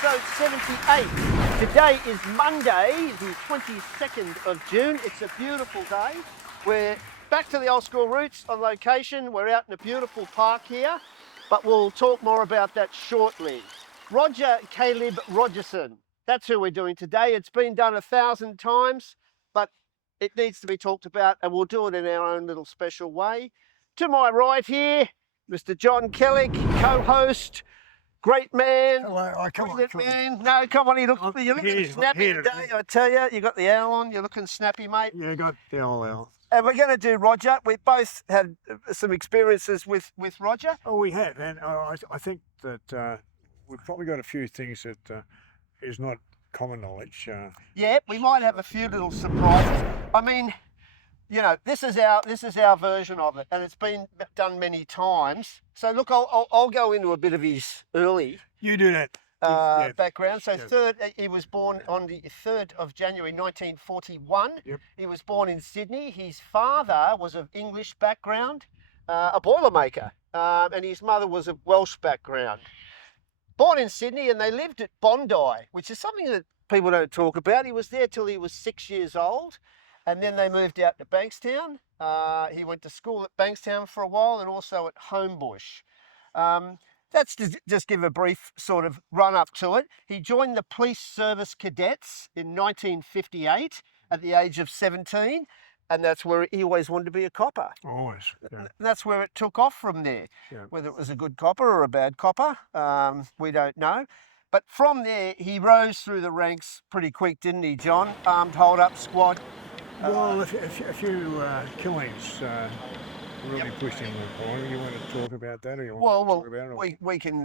episode 78. Today is Monday, the 22nd of June. It's a beautiful day. We're back to the old school roots on location. We're out in a beautiful park here, but we'll talk more about that shortly. Roger Caleb Rogerson, that's who we're doing today. It's been done 1,000 times, but it needs to be talked about, and we'll do it in our own little special way. To my right here, Mr. John Kellick, co-host. Great man. Hello, come on. Man. No, come on, you're looking snappy today, I tell you. You got the owl on, you're looking snappy, mate. Yeah, got the owl. And we're going to do Roger. We both had some experiences with Roger. Oh, we have, and I think that we've probably got a few things that is not common knowledge. Yeah, we might have a few little surprises. I mean, you know, this is our version of it, and it's been done many times. So look, I'll go into a bit of his early. You do that. Background. So he was born on the 3rd of January 1941. Yep. He was born in Sydney. His father was of English background, a boilermaker, and his mother was of Welsh background. Born in Sydney, and they lived at Bondi, which is something that people don't talk about. He was there till he was 6 years old. And then they moved out to Bankstown. He went to school at Bankstown for a while and also at Homebush. That's to just give a brief sort of run up to it. He joined the Police Service Cadets in 1958 at the age of 17. And that's where he always wanted to be a copper. Always. Yeah. And that's where it took off from there. Yeah. Whether it was a good copper or a bad copper, we don't know. But from there, he rose through the ranks pretty quick, didn't he, John? Armed hold-up squad. Well, a few killings really pushed him along. You want to talk about that, or you want to talk about it?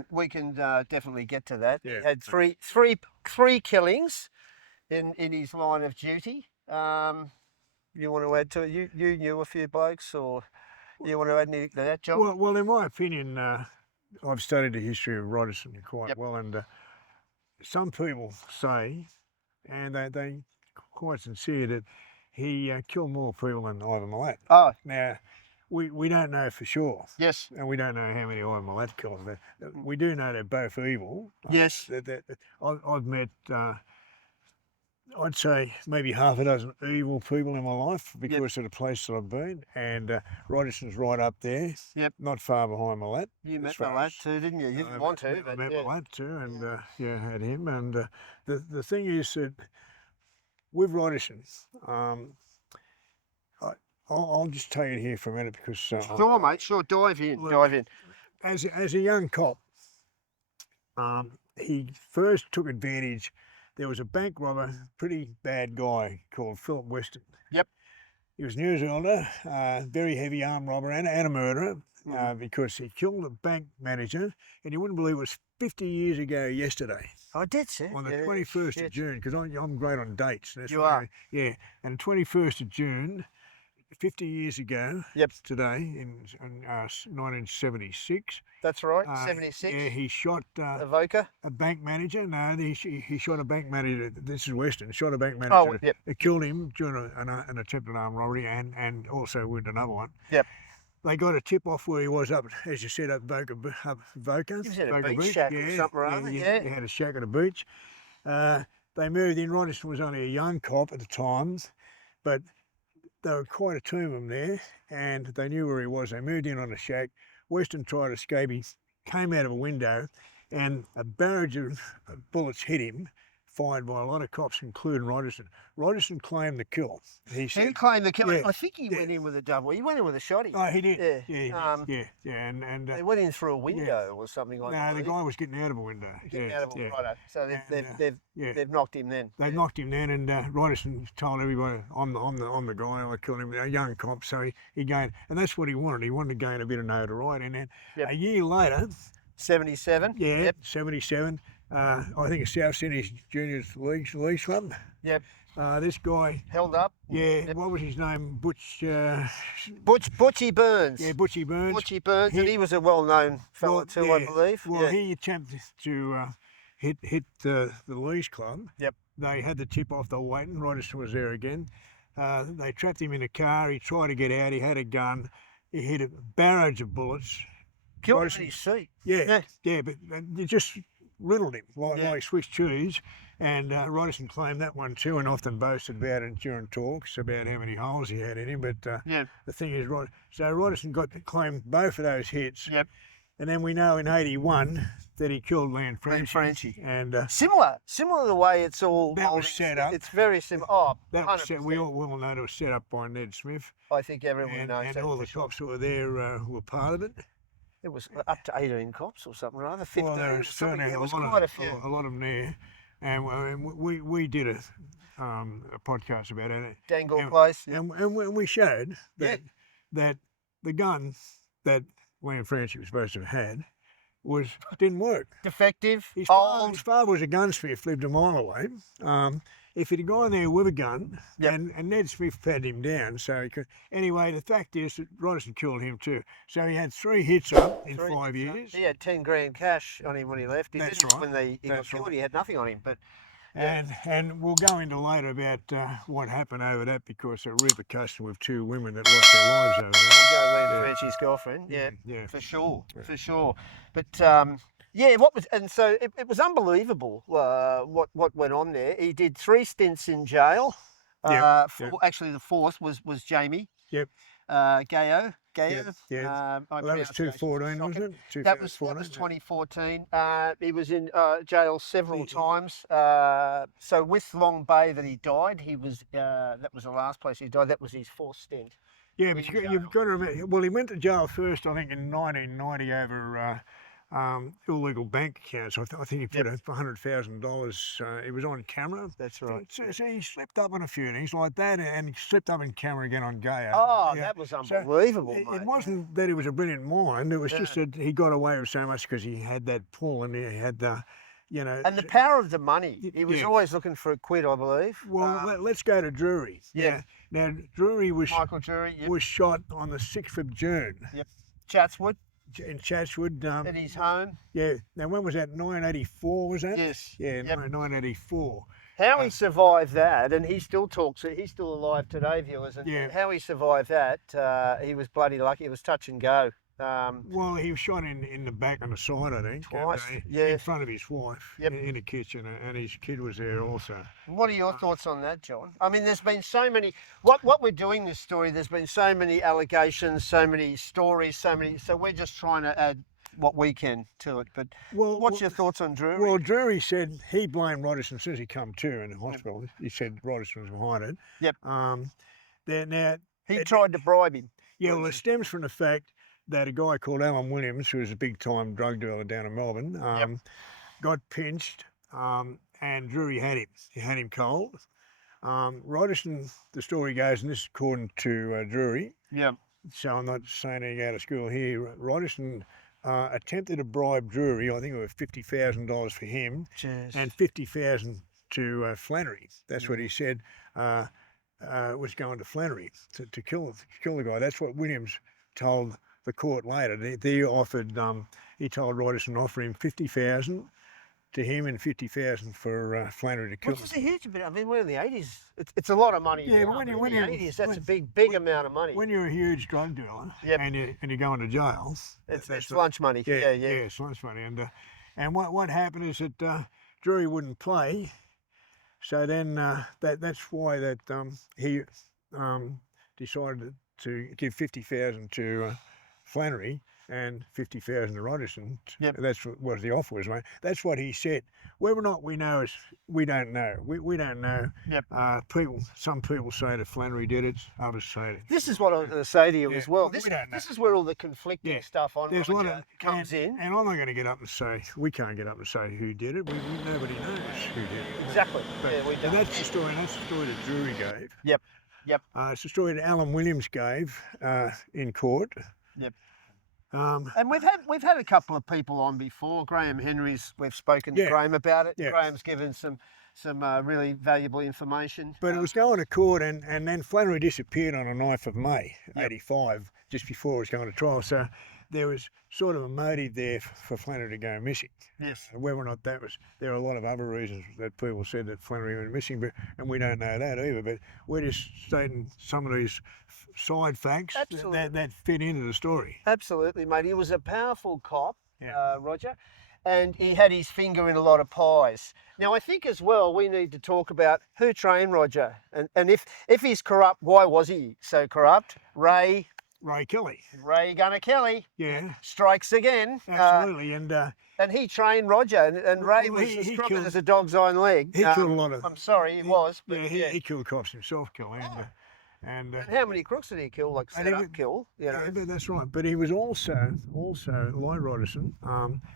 We can definitely get to that. Yeah. He had three killings in his line of duty. You want to add to it? You knew a few blokes, or you want to add anything to that, John? Well, in my opinion, I've studied the history of Rogerson quite well, and some people say, and they quite sincere, that he killed more people than Ivan Milat. Oh. Now, we don't know for sure. Yes. And we don't know how many Ivan Milat killed. But we do know they're both evil. Yes. I've met, I'd say, maybe half a dozen evil people in my life because of the place that I've been. And Rogerson's right up there. Yep. Not far behind Milat. You met Milat too, didn't you? You didn't want to. I met Milat too, and had him. And the thing is that with Rogerson, I'll just take it here for a minute because... Sure, mate, sure, dive in. As a young cop, he first took advantage. There was a bank robber, pretty bad guy called Philip Weston. Yep. He was New Zealander, very heavy armed robber and a murderer because he killed a bank manager, and you wouldn't believe it was 50 years ago yesterday. I did, sir. On the 21st of June, because I'm great on dates. You are? Yeah, and the 21st of June, 50 years ago today, in 1976. That's right, 76. Yeah, he shot Evoker? a bank manager. No, he shot a bank manager. This is Western. Shot a bank manager. Oh, yep. It killed him during an attempted armed robbery and also wounded another one. Yep. They got a tip off where he was up, as you said, up Voca. He was at a beach shack or something or other, He had a shack at a beach. They moved in. Rogerson was only a young cop at the time, but there were quite a team of them there, and they knew where he was. They moved in on a shack. Weston tried to escape. He came out of a window, and a barrage of bullets hit him, fired by a lot of cops, including Rogerson. Rogerson claimed the kill. He claimed the kill. Yeah, I think he went in with a double. He went in with a shotty. Oh, he did. Yeah. And they went in through a window or something like that. No, the guy was getting out of a window. Righto. So they've knocked him then. They knocked him then, and Rogerson told everybody, I'm the guy. I killed him. A young cop, so he gained, and that's what he wanted. He wanted to gain a bit of notoriety. And then a year later, 77. Yeah, 77. I think it's South Sydney's Juniors League Club. Yep. This guy held up. Yeah. Yep. What was his name? Butchie Burns. Yeah, Butchie Burns. Butchie Burns, and he was a well-known fella too, I believe. Well, he attempted to hit the Leagues Club. Yep. They had the tip off. They were waiting. Rogerson was there again. They trapped him in a car. He tried to get out. He had a gun. He hit a barrage of bullets. Killed him in his seat. Yeah, but riddled him like Swiss cheese. And Rogerson claimed that one too, and often boasted about it during talks about how many holes he had in him. But the thing is, so Rogerson claimed both of those hits. Yep. And then we know in '81 that he killed Lanfranchi. And similar the way it's all. That was set up. It's very similar. Oh, that was set, we all know it was set up by Ned Smith. I think everyone knows and that. And all the cops who were there were part of it. It was up to 18 cops or something, rather 15. Well, there was certainly it was quite a few. A lot of them there, and we did a podcast about it. Dangle Place. And we showed that the gun that Lanfranchi was supposed to have had didn't work. Defective. His father was a gunsmith, lived a mile away. If he'd gone there with a gun, and Ned Smith patted him down, so he could. Anyway, the fact is that Rogerson killed him too. So he had 3 hits up in 5 years. He had 10 grand cash on him when he left. That's right. When he got killed, he had nothing on him. But and we'll go into later about what happened over that, because a repercussion with 2 women that lost their lives over that. Lanfranchi's girlfriend, for sure. But so it was unbelievable what went on there. He did 3 stints in jail. Actually, the 4th was Jamie. Yep. Gayo. Well, that was 2014, wasn't it? That was 2014. He was in jail several times. So with Long Bay that he died, that was the last place he died. That was his 4th stint. Yeah, but you've got to remember. Well, he went to jail first, I think, in 1990 over illegal bank accounts. I think he put up $100,000. It was on camera. That's right. So he slipped up on a few things like that, and he slipped up in camera again on Gday. That was unbelievable. So it wasn't that he was a brilliant mind. It was just that he got away with so much because he had that pull, and he had the. And the power of the money. He was always looking for a quid, I believe. Well, let's go to Drury. Now Drury was Michael Drury was shot on the 6th of June. Yep. Chatswood. In Chatswood. At his home. Yeah. Now, when was that? 1984, was that? Yes. Yeah, 1984. How he survived that, and he still talks. He's still alive today, viewers. And how he survived that, he was bloody lucky. It was touch and go. Well, he was shot in the back and the side, I think. Twice, in front of his wife, in the kitchen, and his kid was there also. What are your thoughts on that, John? I mean, there's been so many. What we're doing this story, there's been so many allegations, so many stories, so we're just trying to add what we can to it. But what's your thoughts on Drury? Well, Drury said he blamed Rogerson as soon as he come to in the hospital. He said Rogerson was behind it. Yep. Now he tried to bribe him. Yeah, well, it stems from the fact that a guy called Alan Williams, who was a big-time drug dealer down in Melbourne, got pinched, and Drury had him. He had him cold. Rogerson, the story goes, and this is according to Drury. Yeah. So I'm not saying anything out of school here. Rogerson attempted to bribe Drury. I think it was $50,000 for him, and $50,000 to Flannery. That's what he said was going to Flannery to kill the guy. That's what Williams told the court later. They offered. He told Rogerson to offer him $50,000 to him and $50,000 for Flannery to kill him. Which is a huge bit. I mean, we're in the 80s. It's a lot of money. Yeah, but when you're in the 80s, that's a big amount of money. When you're a huge drug dealer and you're going to jail, it's lunch money. Yeah, it's lunch money. And what happened is that Drury wouldn't play, so then that's why that he decided to give $50,000 to Flannery and $50,000 to Rogerson. Yep. That's what the offer was, mate. That's what he said. Whether or not we know is we don't know. We don't know. Yep. Some people say that Flannery did it. Others say that. This is what I was going to say to you as well. We don't know. This is where all the conflicting stuff on There's Roger comes in. And I'm not going to get up and say we can't get up and say who did it. Nobody knows who did it. Exactly. We don't. And that's the story. And that's the story that Drury gave. Yep. It's the story that Alan Williams gave in court. Yep. And we've had a couple of people on before. Graham Henry's. We've spoken to Graham about it. Yeah. Graham's given some really valuable information. But it was going to court, and then Flannery disappeared on the 9th of May, '85, just before it was going to trial. So there was sort of a motive there for Flannery to go missing. Yes. Whether or not that was, there are a lot of other reasons that people said that Flannery went missing, and we don't know that either. But we're just stating some of these side facts that fit into the story. Absolutely, mate. He was a powerful cop, Roger. and he had his finger in a lot of pies. Now, I think as well we need to talk about who trained Roger, and if he's corrupt, why was he so corrupt? Ray Kelly. Ray Gunner Kelly. Yeah. Strikes again. Absolutely. And he trained Roger, and Ray well, was as he crooked killed- as a dog's own leg. He killed a lot of. I'm sorry, he was. But he killed cops himself, Kelly. And how many crooks did he kill? Like set up kill, you know? Yeah, but that's right. But he was also like Rogerson,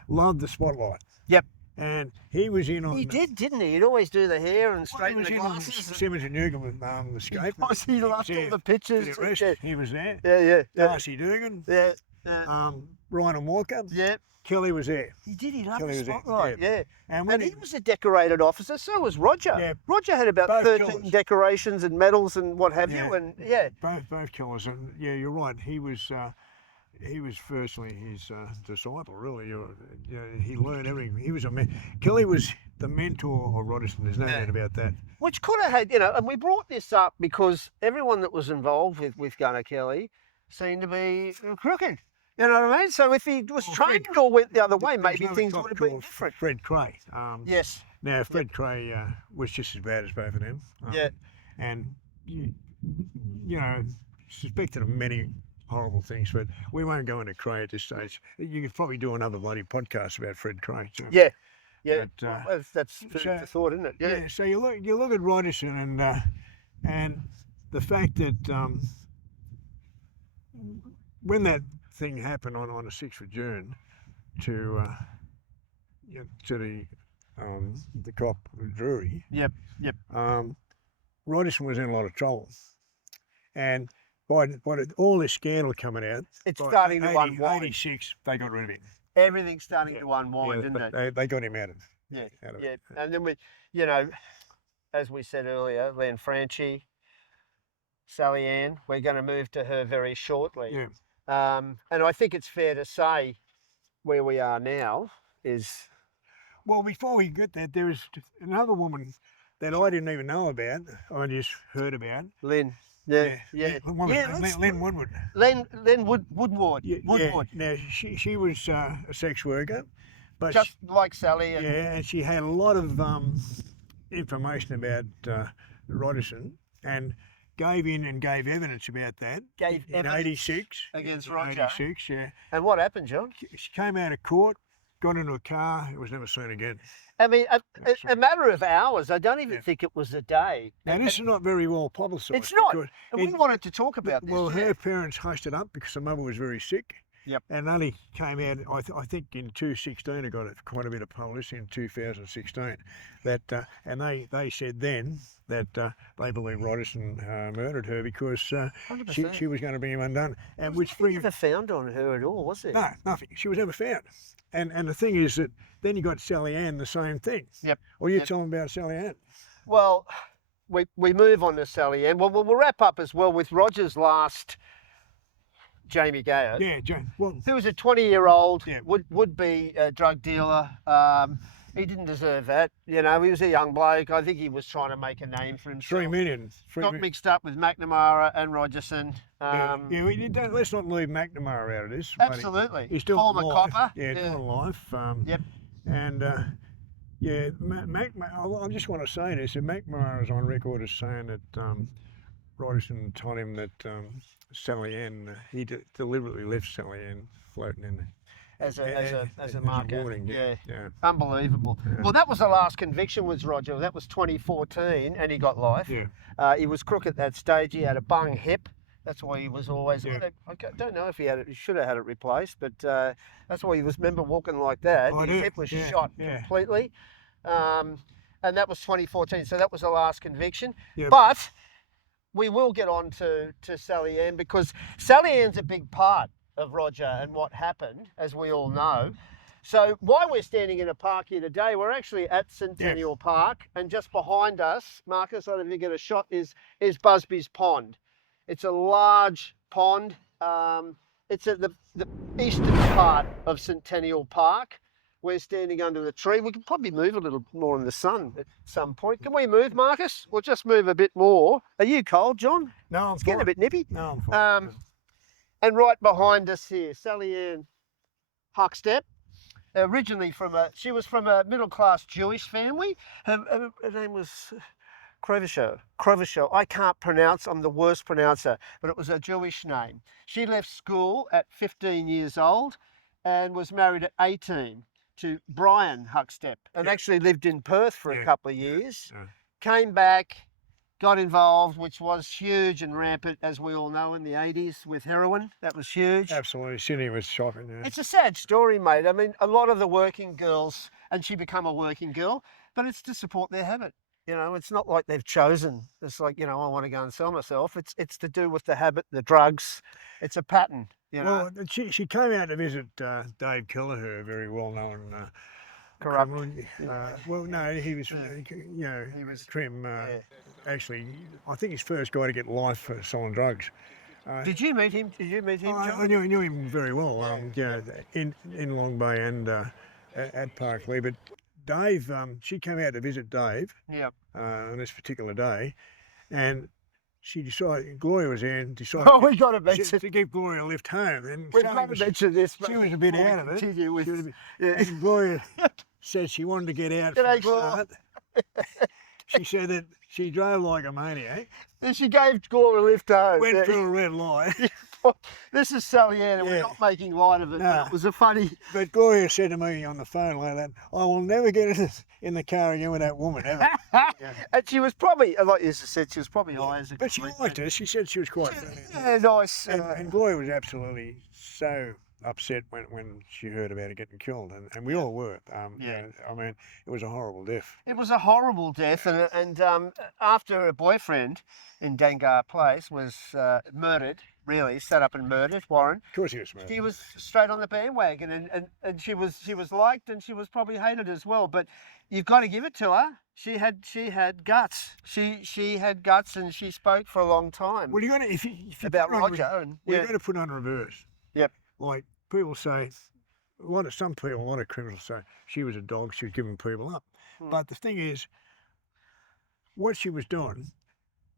loved the spotlight. Yep. And he was in on. He did, didn't he? He'd always do the hair and straighten the glasses. Simmons and Newcomb with the escape. He loved all the pictures. He was there. Yeah. Darcy Dugan. Yeah. Ryan and Walker. Yeah. Kelly was there. He did. He loved Kelly the was spotlight. there. Yeah. And he was a decorated officer. So was Roger. Yeah. Roger had about Both 13 killers. decorations and medals and what have you. And yeah. Both killers. And yeah, you're right. He was firstly his disciple, really. He learned everything. He was Kelly was the mentor of Rogerson. There's no doubt about that. Which could have had, and we brought this up because everyone that was involved with Gunner Kelly seemed to be crooked. You know what I mean? So if he was trained or went the other way, maybe things would have been different. Fred Cray. Yes. Now, Fred Cray was just as bad as both of them. And, suspected of many horrible things, but we won't go into Cray at this stage. You could probably do another bloody podcast about Fred Cray. So. Yeah. But, that's food for thought, isn't it? Yeah. So you look at Rogerson and the fact that when that thing happened on the 6th of June to the cop Drury. Yep. Rogerson was in a lot of trouble, and by all this scandal coming out, it's starting to unwind. 86, they got rid of him. Everything's starting to unwind, isn't it? They got him out of it. And then we, as we said earlier, Len Franchi, Sallyanne, we're going to move to her very shortly. Yeah. And I think it's fair to say where we are now is... Well, before we get that, there was another woman that I didn't even know about. I just heard about. Lynn. Len Woodward. Len Woodward. Woodward. Now, she was a sex worker. But just like Sally. And she had a lot of information about Rogerson and gave evidence about that. In 86. Against Roger. 86, yeah. And what happened, John? She came out of court, got into a car, it was never seen again. I mean, a matter of hours. I don't even think it was a day. Now, this is not very well publicised. It's not. And we wanted to talk about this. Well, her parents hushed it up because her mother was very sick. Yep. And only came out, I think in 2016, it got quite a bit of publicity in 2016. That and they said then that they believe Rogerson murdered her because she was going to bring him undone. And which never found on her at all, was it? No, nothing. She was never found. And the thing is that then you got Sallyanne, the same thing. Yep. Well, you tell them about Sallyanne. Well, we move on to Sallyanne. Well, we'll wrap up as well with Roger's last. Jamie Gday. Yeah, Jane. Well, who was a 20-year-old would-be drug dealer. He didn't deserve that. He was a young bloke. I think he was trying to make a name for himself. 3 million. Got mixed up with McNamara and Rogerson. Let's not leave McNamara out of this. Absolutely. He's still former alive. copper. Yeah, still alive. Yep. And I just want to say this. McNamara is on record as saying that Rogerson told him that Sallyanne, he deliberately left Sallyanne floating in there. As a marker. Warning, yeah. Unbelievable. Yeah. Well, that was the last conviction was Roger. That was 2014 and he got life. Yeah. He was crook at that stage. He had a bung hip. That's why he was always... I don't know if he had it. He should have had it replaced, but that's why he was, remember, walking like that. His hip was shot completely. And that was 2014. So that was the last conviction. Yep. But we will get on to Sallyanne because Sallyanne's a big part of Roger and what happened, as we all know. So why we're standing in a park here today, we're actually at Centennial Park, and just behind us, Marcus, I don't know if you get a shot, is Busby's Pond. It's a large pond. It's at the eastern part of Centennial Park. We're standing under the tree. We could probably move a little more in the sun at some point. Can we move, Marcus? We'll just move a bit more. Are you cold, John? No, I'm It's getting a bit nippy. No, I'm fine. And right behind us here, Sallyanne Huckstepp. Originally she was from a middle-class Jewish family. Her name was Krovisher. I can't pronounce, I'm the worst pronouncer, but it was a Jewish name. She left school at 15 years old and was married at 18 to Brian Huckstepp, and actually lived in Perth for a couple of years. Came back, got involved, which was huge and rampant, as we all know, in the 80s with heroin. That was huge. Absolutely. Sydney was shocking. Yeah. It's a sad story, mate. I mean, a lot of the working girls, and she became a working girl, but it's to support their habit. You know, it's not like they've chosen. It's like, you know, I want to go and sell myself. It's to do with the habit, the drugs. It's a pattern, you know. Well, she came out to visit Dave Kelleher, a very well-known Corrupt. well, no, he was, you know, He was Trim. Actually, I think he's first guy to get life for selling drugs. Did you meet him? I knew him very well. You know, in Long Bay and at Parklea. But Dave, she came out to visit Dave. Yep. On this particular day, and she decided, Gloria was there and decided we got to mention to give Gloria a lift home. And we've got to mention this. She was a bit out of it. And Gloria said she wanted to get out from the start. She said that she drove like a maniac. And she gave Gloria a lift home. Went through a red light. This is Sallyanne, and we're not making light of it. No. But it was a funny. But Gloria said to me on the phone like that, I will never get in the car again with that woman, ever. And she was probably, like you said, she was probably high as a But she liked her. She said she was quite funny. Yeah, nice. And Gloria was absolutely so upset when she heard about it getting killed, and we all were. You know, I mean, it was a horrible death. It was a horrible death, and after her boyfriend in Dangar Place was murdered, really, set up and murdered, Warren. Of course he was murdered. She was straight on the bandwagon, and she was liked, and she was probably hated as well. But you've got to give it to her. She had guts. She had guts, and she spoke for a long time. Well, you got to if you about Roger, and you've got to put on reverse. Yep. Like people say, a lot of criminals say she was a dog. She was giving people up. But the thing is, what she was doing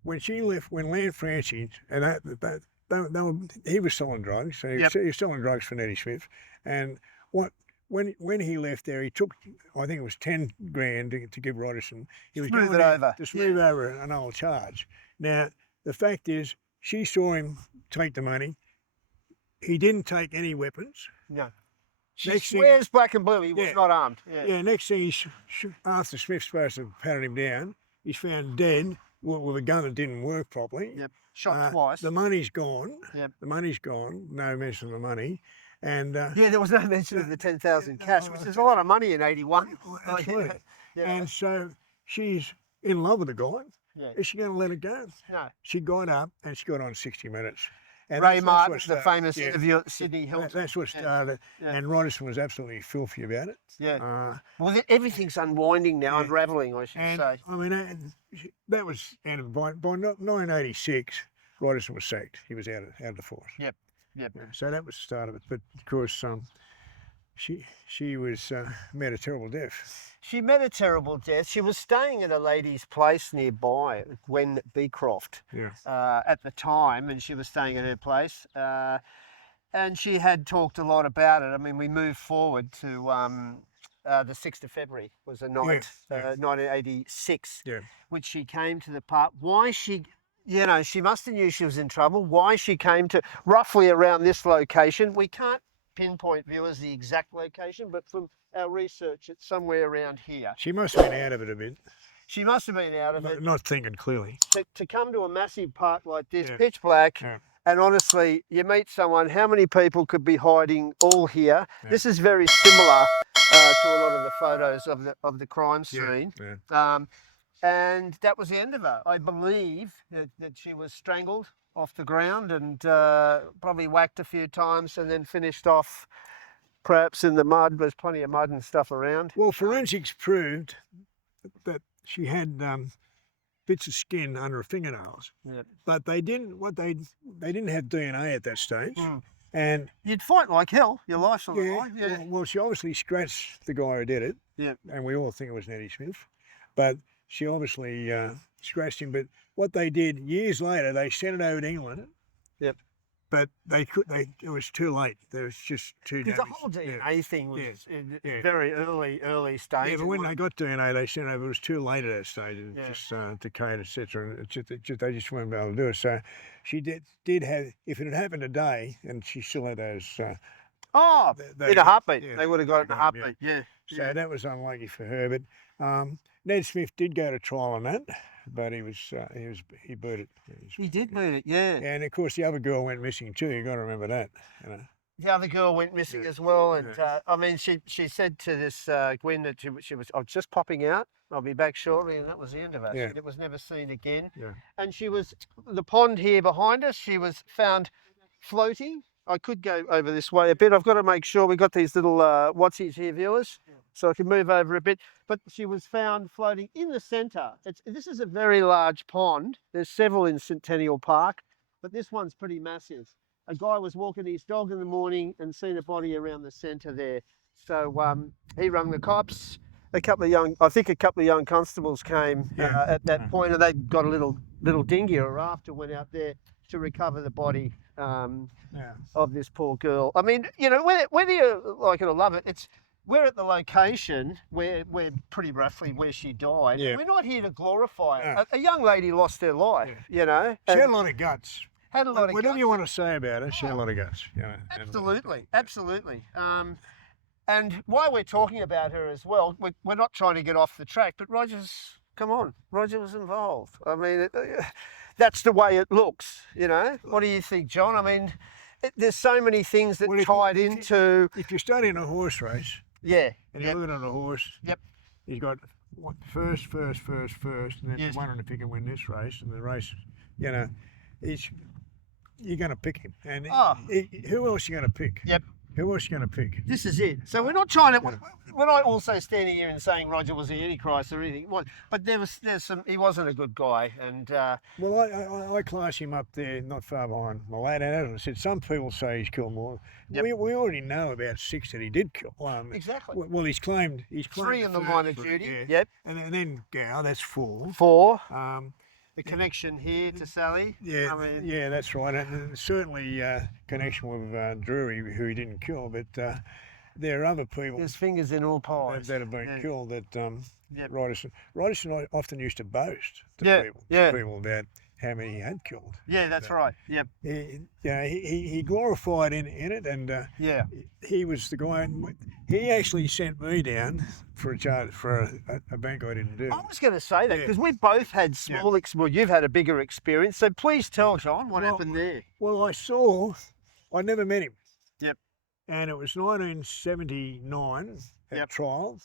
when she left, when Land Francis and he was selling drugs. So he was selling drugs for Nettie Smith, and when he left there, he took, I think it was 10 grand to give Rogerson. He was smooth it over to smooth over an old charge. Now the fact is, she saw him take the money. He didn't take any weapons. No. She swears black and blue. He was not armed. Yeah. Next thing, after Smith's supposed to have patted him down, he's found dead with a gun that didn't work properly. Yep. Shot twice. The money's gone. Yep. The money's gone. No mention of the money. And there was no mention of the 10,000 cash, which is a lot of money in '81. Absolutely. And so she's in love with the guy. Yeah. Is she going to let it go? No. She got up and she got on 60 Minutes. And Ray Martin, the famous interview at Sydney Hilton. That's what started, and Rogerson was absolutely filthy about it. Yeah. Well, everything's unwinding now, unravelling, I should say. I mean, that was, and by 1986, Rogerson was sacked. He was out of the force. Yep. So that was the start of it. But of course, she was met a terrible death. She met a terrible death. She was staying at a lady's place nearby, Gwen Beecroft, at the time, and she was staying at her place. And she had talked a lot about it. I mean, we moved forward to the 6th of February was a night, 1986, which she came to the park. Why she, she must have knew she was in trouble. Why she came to roughly around this location, we can't pinpoint, viewers, the exact location, but from our research, it's somewhere around here. She must have been out of it a bit. She must have been out of it. Not thinking clearly. To come to a massive park like this, pitch black, and honestly, you meet someone, how many people could be hiding all here? This is very similar to a lot of the photos of the crime scene. And that was the end of her. I believe that she was strangled off the ground and probably whacked a few times and then finished off perhaps in the mud. There's plenty of mud and stuff around. Well, forensics proved that she had bits of skin under her fingernails, but they didn't have DNA at that stage. And you'd fight like hell. Your life's on the line. Well, she obviously scratched the guy who did it. And we all think it was Nettie Smith, but she obviously scratched him. But what they did years later, they sent it over to England. but it was too late. There was just too Because the damaged. whole DNA thing was Yeah. in Yeah. very early stage. Yeah, but when they got DNA, they said it was too late at that stage, and Yeah. just decayed, etc. And they just weren't able to do it. So she did have, if it had happened today, and she still had those. In a heartbeat. Yeah, They would have got it in a yeah. heartbeat. Yeah. So that was unlucky for her. But Ned Smith did go to trial on that, but he beat it. He did beat it. Yeah. And of course, the other girl went missing too. You got to remember that. You know. The other girl went missing as well, and I mean, she said to this Gwen that she was, "I'm just popping out. I'll be back shortly," and that was the end of her. Yeah. It was never seen again. Yeah. And she was the pond here behind us. She was found floating. I could go over this way a bit. I've got to make sure we got these little whatsies here, viewers, so I can move over a bit. But she was found floating in the centre. This is a very large pond. There's several in Centennial Park, but this one's pretty massive. A guy was walking his dog in the morning and seen a body around the centre there. So he rang the cops. I think a couple of young constables came at that point, and they got a little dinghy or raft and went out there to recover the body of this poor girl. I mean, you know, whether you like it or love it, we're at the location where we're pretty roughly where she died. Yeah. We're not here to glorify it. A young lady lost her life, you know. She had a lot of guts. Had a lot of Whatever guts. you want to say about her, she had a lot of guts. You know, Absolutely. And why we're talking about her as well, we're not trying to get off the track, but Roger was involved. I mean, that's the way it looks, you know. What do you think, John? I mean, there's so many things that tied into... If you're studying a horse race, yeah, and you're looking at a horse, he's got first, and then one on the pick and win this race, and the race, you know, you're going to pick him. And who else are you going to pick? Yep. Who else are you going to pick? This is it. So we're not trying to... We're not also standing here and saying Roger was the Antichrist or anything. But there's some... He wasn't a good guy. And well, I class him up there, not far behind my lad. And as I said, some people say he's killed more. Yep. We already know about 6 that he did kill. Exactly. Well, he's claimed 3 in the line of duty. Yeah. Yep. And then Gow, that's 4. 4. The connection here to Sally. Yeah, I mean, yeah, that's right. And certainly connection with Drury, who he didn't kill, but there are other people. There's fingers in all pies. That have been killed that Rogerson often used to boast to people about how many he had killed. Yeah, that's right. Yep. He glorified in it, and he was the guy. He actually sent me down for a charge for a bank I didn't do. I was going to say that because we both had small experience. You've had a bigger experience, so please tell John what happened there. Well, I never met him. Yep. And it was 1979 at trial,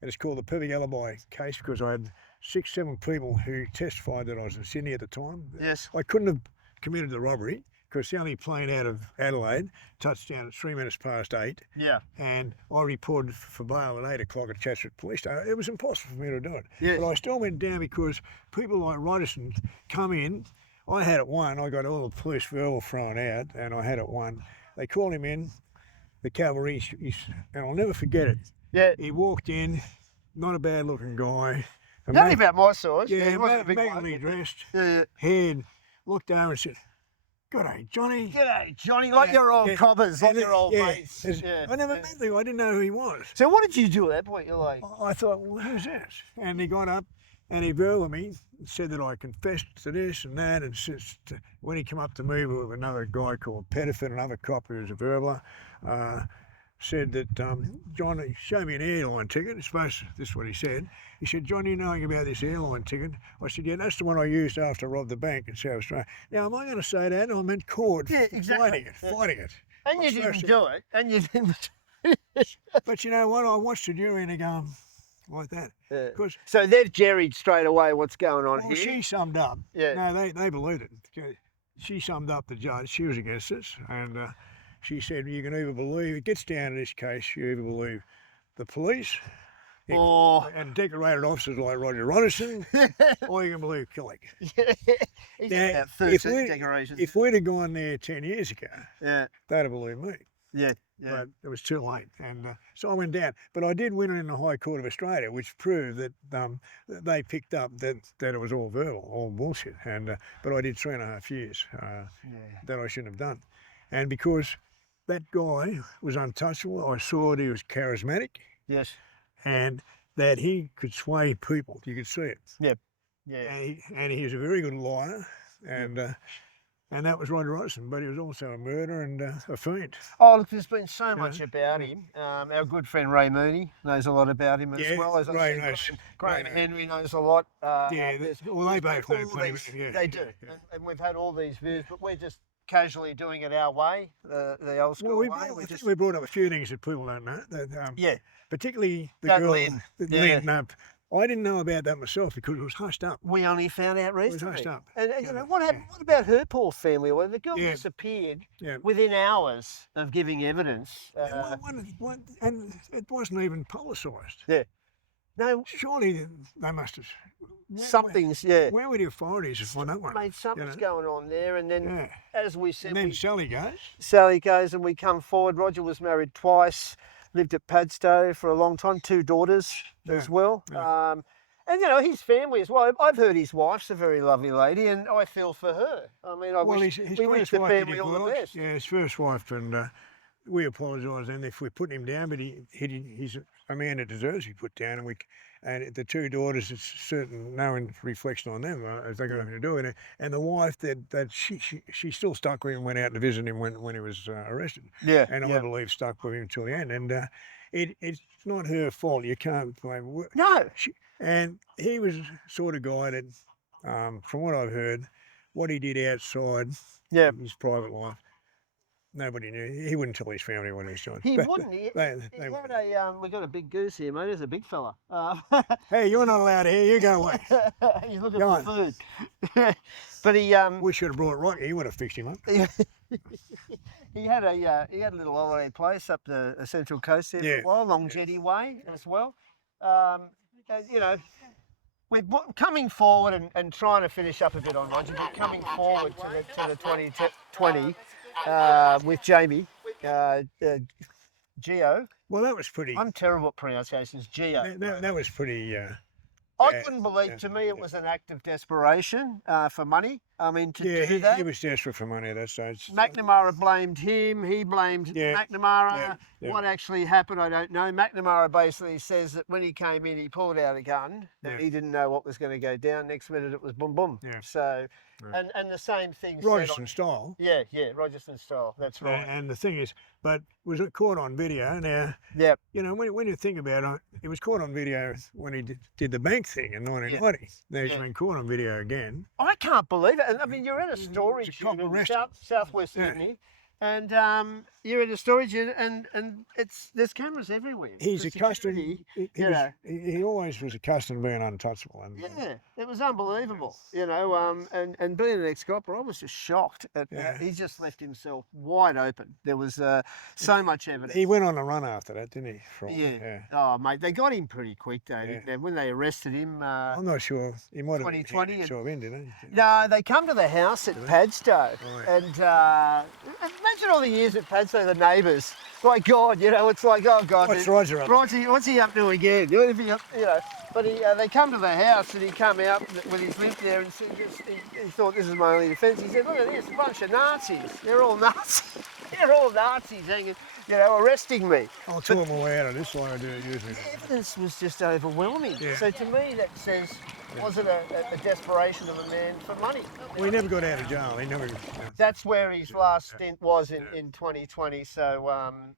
and it's called the perfect alibi case because I had 7 people who testified that I was in Sydney at the time. Yes. I couldn't have committed the robbery because the only plane out of Adelaide touched down at 3 minutes past 8. Yeah. And I reported for bail at 8 o'clock at Chatsworth Police Station. It was impossible for me to do it. Yes. But I still went down because people like Rogerson come in. I had it won. I got all the police verbal thrown out, and I had it won. They called him in, the cavalry, and I'll never forget it. Yeah. He walked in, not a bad-looking guy. Only about my size. Yeah, he wasn't a big magically one. dressed. Yeah. Head, looked over and said, "G'day, Johnny." G'day, Johnny. Like your old cobbers, like your old mates. I never met the guy. I didn't know who he was. So what did you do at that point? You're like... I thought, well, who's this? And he got up and he verbed me, said that I confessed to this and that. And when he came up to me with another guy called Pettiford, another cop who was a verbler, said that, John, show me an airline ticket. This is what he said. He said, "John, you knowing about this airline ticket?" I said, "Yeah, that's the one I used after I robbed the bank in South Australia." Now, am I going to say that? I meant court. Yeah, exactly. Fighting it. And you didn't do it. And you didn't. But you know what? I watched the jury and they go like that. Yeah. So they've jerried straight away what's going on here. She summed up. Yeah. No, they believed it. She summed up the judge. She was against us. And she said, you can either believe, it gets down to this case, you either believe the police and decorated officers like Roger Caleb Rogerson, or you can believe Killick. He's Now, about 13 decorations. If we'd have gone there 10 years ago, they'd have believed me. Yeah. But it was too late, and so I went down. But I did win it in the High Court of Australia, which proved that they picked up that it was all verbal, all bullshit. And but I did 3.5 years that I shouldn't have done. And because that guy was untouchable, I saw that he was charismatic. Yes. And that he could sway people. You could see it. Yeah. Yeah. And he was a very good liar. And that was Roger Rogerson, but he was also a murderer and a fiend. Oh, look, there's been so much about him. Our good friend Ray Mooney knows a lot about him as well. As Ray I knows. said, Graham Henry knows a lot. Well, they both know plenty. They do. Yeah. And we've had all these views, but we're just casually doing it our way, the old school way. I think we brought up a few things that people don't know. That, particularly the that girl, Lynn. Lynn. No, I didn't know about that myself because it was hushed up. We only found out recently. It was hushed up. And you know, what happened? What about her poor family? Well, the girl disappeared within hours of giving evidence. And it wasn't even publicised. Yeah. No. Surely they must have. Something's, Where were the authorities on that one? Mate, something's going on there. And then, as we said... And then Sally goes. Sally goes and we come forward. Roger was married twice, lived at Padstow for a long time, 2 daughters as well. Yeah. And, you know, his family as well. I've heard his wife's a very lovely lady and I feel for her. I mean, we wish the family all the best. Yeah, his first wife, and we apologise then if we put him down, but he's a man that deserves to be put down, and the 2 daughters, it's certain no reflection on them as they got nothing to do with it. And the wife that she still stuck with him, went out to visit him when he was arrested. Yeah. And I believe stuck with him until the end. And it's not her fault. You can't blame. No. And he was the sort of guy that, from what I've heard, what he did outside his private life, nobody knew. He wouldn't tell his family what he was doing. He wouldn't. He had we got a big goose here, mate. There's a big fella. Hey, you're not allowed here. You go away. He's looking for food. But he... we should have brought Rocky. He would have fixed him up. He had a little holiday place up the Central Coast there for a while, Long Jetty Way as well. You know, we're coming forward and trying to finish up a bit on Roger, but coming forward to the 2020 with Jamie, Geo. Well, that was pretty... I'm terrible at pronunciations. Geo. That was pretty... I couldn't believe, to me, it was an act of desperation for money. I mean, to do that. He was desperate for money at that stage. McNamara blamed him. He blamed McNamara. What actually happened, I don't know. McNamara basically says that when he came in, he pulled out a gun and he didn't know what was going to go down. Next minute, it was boom, boom. Yeah. So, and the same thing. Rogerson style. Yeah, Rogerson style. That's right. And the thing is, but was it caught on video? Now, you know, when you think about it, it was caught on video when he did the bank thing in 1990. Now he's been caught on video again. I can't believe it. And I mean, you're at a storage unit in southwest Sydney, and you're at a storage unit, and there's cameras everywhere. He's accustomed. He always was accustomed to being untouchable. And, it was unbelievable. You know, and being an ex-copper, I was just shocked at that. He just left himself wide open. There was so much evidence. He went on a run after that, didn't he? Oh, mate, they got him pretty quick, though. Didn't they? When they arrested him. I'm not sure. He might have 2020. Didn't he? No, they come to the house at Padstow, and imagine all the years at Padstow, the neighbours. My God, you know, it's like, oh God, what's Roger up? What's he up to again? You know, but they come to the house and he come out with his limp there and he thought this is my only defence. He said, look at this, a bunch of Nazis. They're all Nazis. They're all Nazis hanging, you know, arresting me. I'll talk my way out of this like I do usually. The evidence was just overwhelming. So to me that says, was it a desperation of a man for money? Well, he never got out of jail. He never. That's where his last stint was in 2020. So,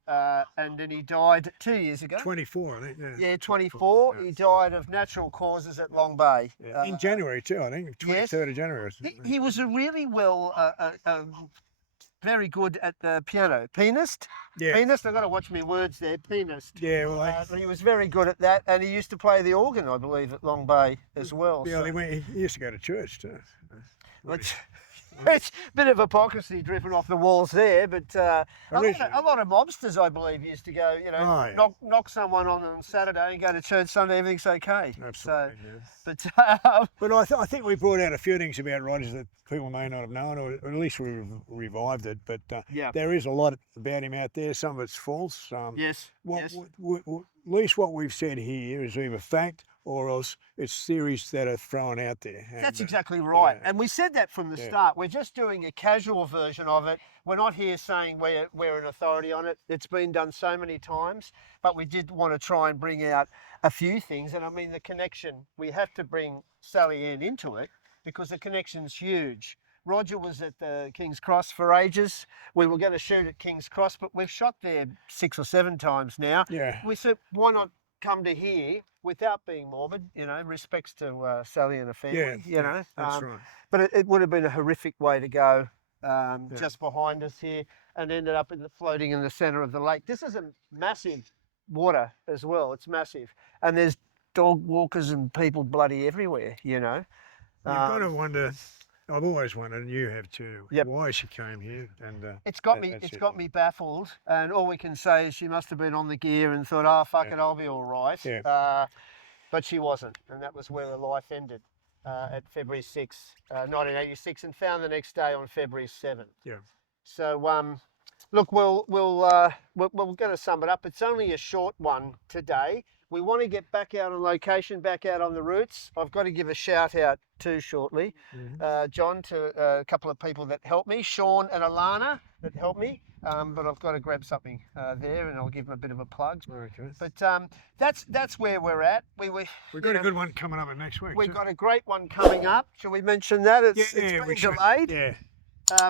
and then he died 2 years ago. 24, I think. Yeah, 24. He died of natural causes at Long Bay. In January too, I think. 23rd of January. He was a really very good at the piano. Pianist? Pianist, I've got to watch my words there. Pianist. Yeah, well, he was very good at that, and he used to play the organ, I believe, at Long Bay as well. Yeah, he used to go to church too. It's a bit of hypocrisy dripping off the walls there, but a lot of mobsters, I believe, used to go, you know, knock someone on Saturday and go to church Sunday, everything's okay. Absolutely. So, but I think we brought out a few things about Rogers that people may not have known, or at least we revived it. But there is a lot about him out there. Some of it's false. Yes. At least what we've said here is either fact or else it's theories that are thrown out there. That's exactly right. yeah. And we said that from the start. We're just doing a casual version of it. We're not here saying we're an authority on it. It's been done so many times, but we did want to try and bring out a few things. And I mean, the connection, we have to bring Sallyanne into it because the connection's huge. Roger was at the King's Cross for ages. We were going to shoot at King's Cross, but we've shot there 6 or 7 times now. Yeah. We said, why not come to here without being morbid, respects to Sally and her family, That's right. But it would have been a horrific way to go just behind us here and ended up floating in the centre of the lake. This is a massive water as well. It's massive. And there's dog walkers and people bloody everywhere, You've got to wonder, I've always wondered, and you have too, why she came here. And it's got me baffled, and all we can say is she must have been on the gear and thought, oh, fuck it, I'll be all right. Yeah. But she wasn't, and that was where her life ended at February 6, 1986, and found the next day on February 7th. Yeah. So, look, we're going to sum it up. It's only a short one today. We want to get back out on location, back out on the routes. I've got to give a shout out too shortly, John, to a couple of people that helped me, Sean and Alana that helped me. But I've got to grab something there, and I'll give them a bit of a plug. Okay. But that's where we're at. We've got a good one coming up next week. We've got a great one coming up. Shall we mention that? It's been delayed. Yeah.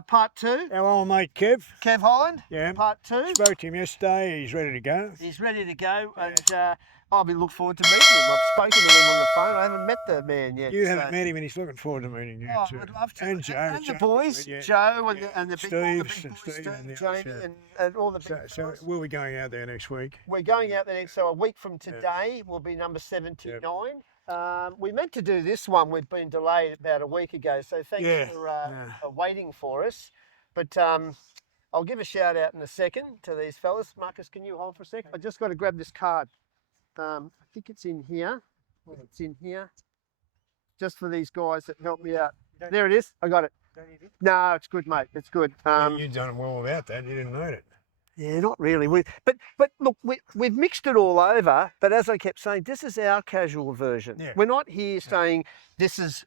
Part 2. Our old mate Kev Holland. Yeah. Part 2. Spoke to him yesterday. He's ready to go. He's ready to go, and I'll be looking forward to meeting him. I've spoken to him on the phone. I haven't met the man yet. You haven't met him, and he's looking forward to meeting you too. I'd love to. And Joe. And the boys, Joe and the big boys, Steve and Jamie, and all the big boys. So we'll be going out there next week. We're going out there so a week from today will be number 79. We meant to do this one. We'd been delayed about a week ago, so thanks for waiting for us. But I'll give a shout out in a second to these fellas. Marcus, can you hold for a second? I just got to grab this card. I think it's in here. It's in here. Just for these guys that helped me out. There it is. I got it. No, it's good, mate. It's good. You've done well about that. You didn't note it. Yeah, not really. But look, we've mixed it all over. But as I kept saying, this is our casual version. Yeah. We're not here saying this is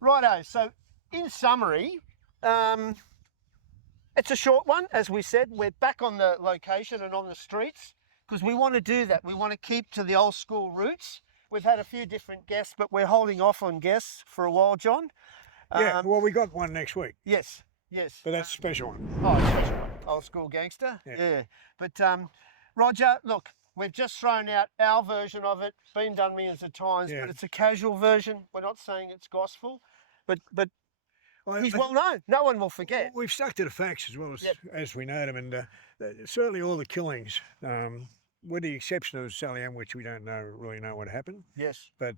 righto. So, in summary, it's a short one, as we said. We're back on the location and on the streets because we want to do that. We want to keep to the old school roots. We've had a few different guests, but we're holding off on guests for a while, John. Yeah, well, we got one next week. Yes. But that's a special one. Oh, special one. Old school gangster. Yeah. But Roger, look, we've just thrown out our version of it. Been done millions of times, but it's a casual version. We're not saying it's gospel, but he's well known. No one will forget. We've stuck to the facts as well as we know them, and certainly all the killings, with the exception of Sallyanne, which we don't really know what happened. Yes. But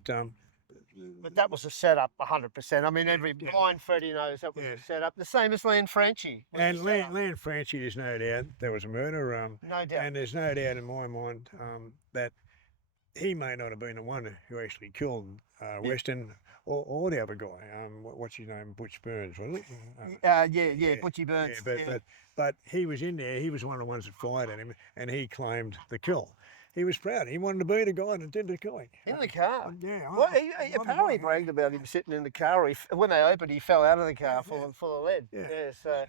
that was a setup, 100%. I mean, every blind Freddie knows that was a setup. The same as Lanfranchi. And Lanfranchi, there's no doubt there was a murder. No doubt. And there's no doubt in my mind that he may not have been the one who actually killed Weston or the other guy. What's his name? Butch Burns, wasn't it? Butchie Burns. But he was in there. He was one of the ones that fired at him, and he claimed the kill. He was proud. He wanted to be the guy that did the killing. In the car? Yeah. Well, he apparently bragged about him sitting in the car. When they opened, he fell out of the car full of lead. Yeah, so,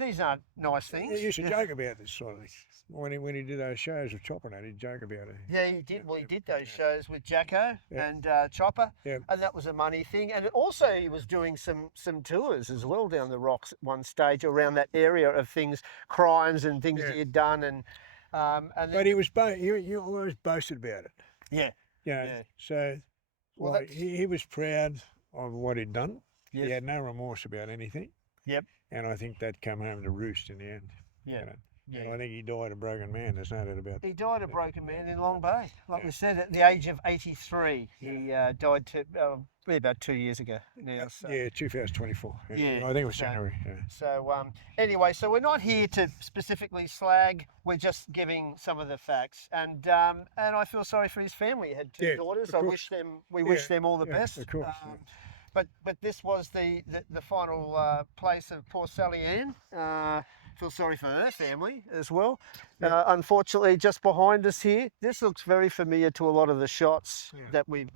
these aren't nice things. He used to joke about this sort of thing. When he did those shows with Chopper, he'd joke about it. Yeah, he did. Well, he did those shows with Jacko and Chopper, and that was a money thing. And also, he was doing some tours as well down the rocks at one stage around that area of things, crimes and things he had done. And but he was he always boasted about it. Yeah. So he was proud of what he'd done. Yes. He had no remorse about anything. Yep. And I think that came home to roost in the end. Yeah. Yeah. And I think he died a broken man. There's no doubt about that. He died a broken man in Long Bay. Like we said, at the age of 83. He died about 2 years ago now. So. Yeah, 2024. Yeah. I think it was January. Yeah. So anyway, so we're not here to specifically slag. We're just giving some of the facts. And I feel sorry for his family. He had two daughters. We wish them all the best. Of course. But this was the final place of poor Sallyanne. feel sorry for her family as well. Unfortunately, just behind us here, this looks very familiar to a lot of the shots that we've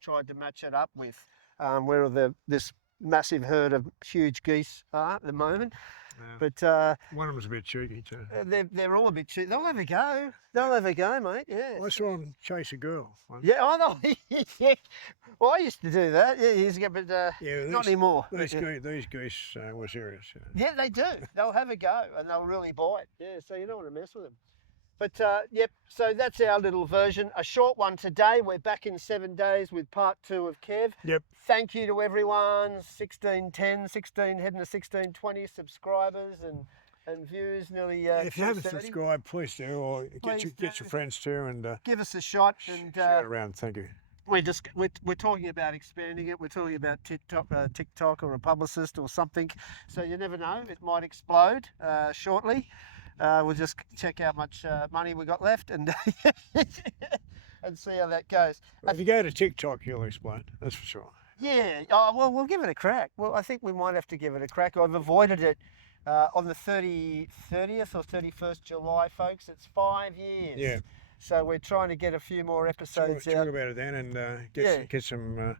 tried to match it up with, where this massive herd of huge geese are at the moment. But one of them's a bit cheeky too. They're all a bit cheeky. They'll have a go. They'll have a go, mate. Yeah. I saw him chase a girl once. Yeah, I know. Yeah. Well, I used to do that. Yeah, years ago, but not anymore. These geese were serious. Yeah, they do. They'll have a go and they'll really bite. Yeah, so you don't want to mess with them. But yep, so that's our little version. A short one today. We're back in 7 days with part 2 of Kev. Yep. Thank you to everyone. 1610, heading to 1620 subscribers and views. Nearly. If you haven't subscribed, please do, or get your friends to, and give us a shot and share it around. Thank you. We're talking about expanding it. We're talking about TikTok or a publicist or something. So you never know. It might explode shortly. We'll just check how much money we got left and and see how that goes. If you go to TikTok, you'll explode. That's for sure. Yeah. Oh, well, we'll give it a crack. Well, I think we might have to give it a crack. I've avoided it on the 30th or 31st July, folks. It's 5 years. Yeah. So we're trying to get a few more episodes out. Talk about it then, and get some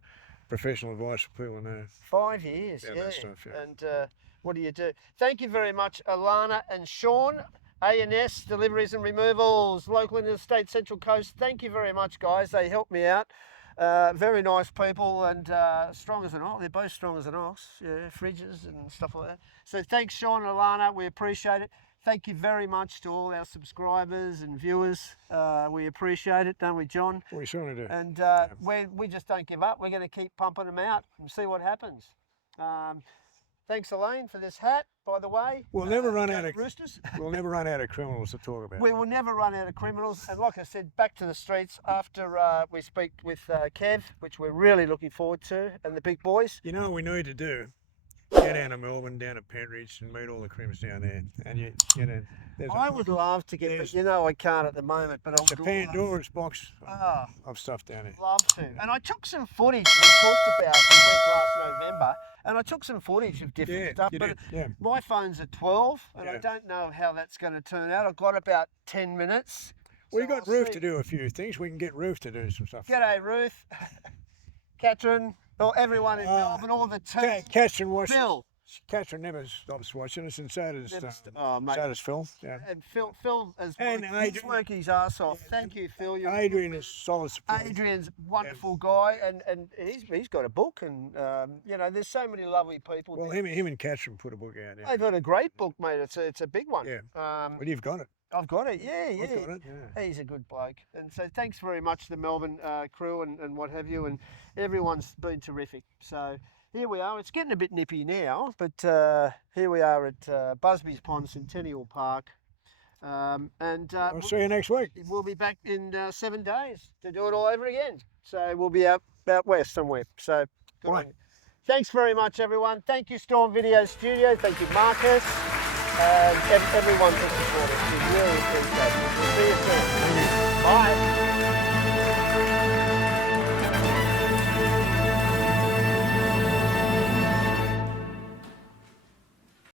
professional advice for people to know. 5 years, That stuff, yeah. And what do you do? Thank you very much, Alana and Sean. A&S Deliveries and Removals, local in the state Central Coast. Thank you very much, guys. They helped me out. Very nice people and strong as an ox. They're both strong as an ox. Yeah, fridges and stuff like that. So thanks, Sean and Alana. We appreciate it. Thank you very much to all our subscribers and viewers. We appreciate it, don't we, John? We certainly do. And we just don't give up. We're going to keep pumping them out and see what happens. Thanks, Elaine, for this hat, by the way. We'll never run out of roosters. We'll never run out of criminals to talk about. We will never run out of criminals. And like I said, back to the streets after we speak with Kev, which we're really looking forward to, and the big boys. You know what we need to do? Go down to Melbourne, down to Pentridge, and meet all the crims down there. And you know, I would love to get, but you know I can't at the moment. But it's a Pandora's box of stuff down there. Love to. And I took some footage we talked about when we went last November, and I took some footage of different stuff. But my phone's at 12, and I don't know how that's going to turn out. I've got about 10 minutes. We got Ruth to do a few things. We can get Ruth to do some stuff. G'day, Ruth. Catherine. Or everyone in Melbourne, all the team. Catherine watched. Phil. Catherine never stops watching us, and so does Phil. Yeah. And Phil has worked his arse off. Thank you, Phil. Adrian is solid support. Adrian's a wonderful guy, and he's got a book, and you know, there's so many lovely people. Well, him and Catherine put a book out. Yeah. They've got a great book, mate. It's a big one. Yeah. Well, you've got it. I've got it, yeah. I've got it, yeah. He's a good bloke. And so thanks very much to the Melbourne crew and what have you, and everyone's been terrific. So here we are. It's getting a bit nippy now, but here we are at Busby's Pond, Centennial Park. And I'll see you next week. We'll be back in 7 days to do it all over again. So we'll be out west somewhere. So good on you. Thanks very much, everyone. Thank you, Storm Video Studio. Thank you, Marcus. And everyone for supporting us. We really appreciate it. We'll see you soon. Bye.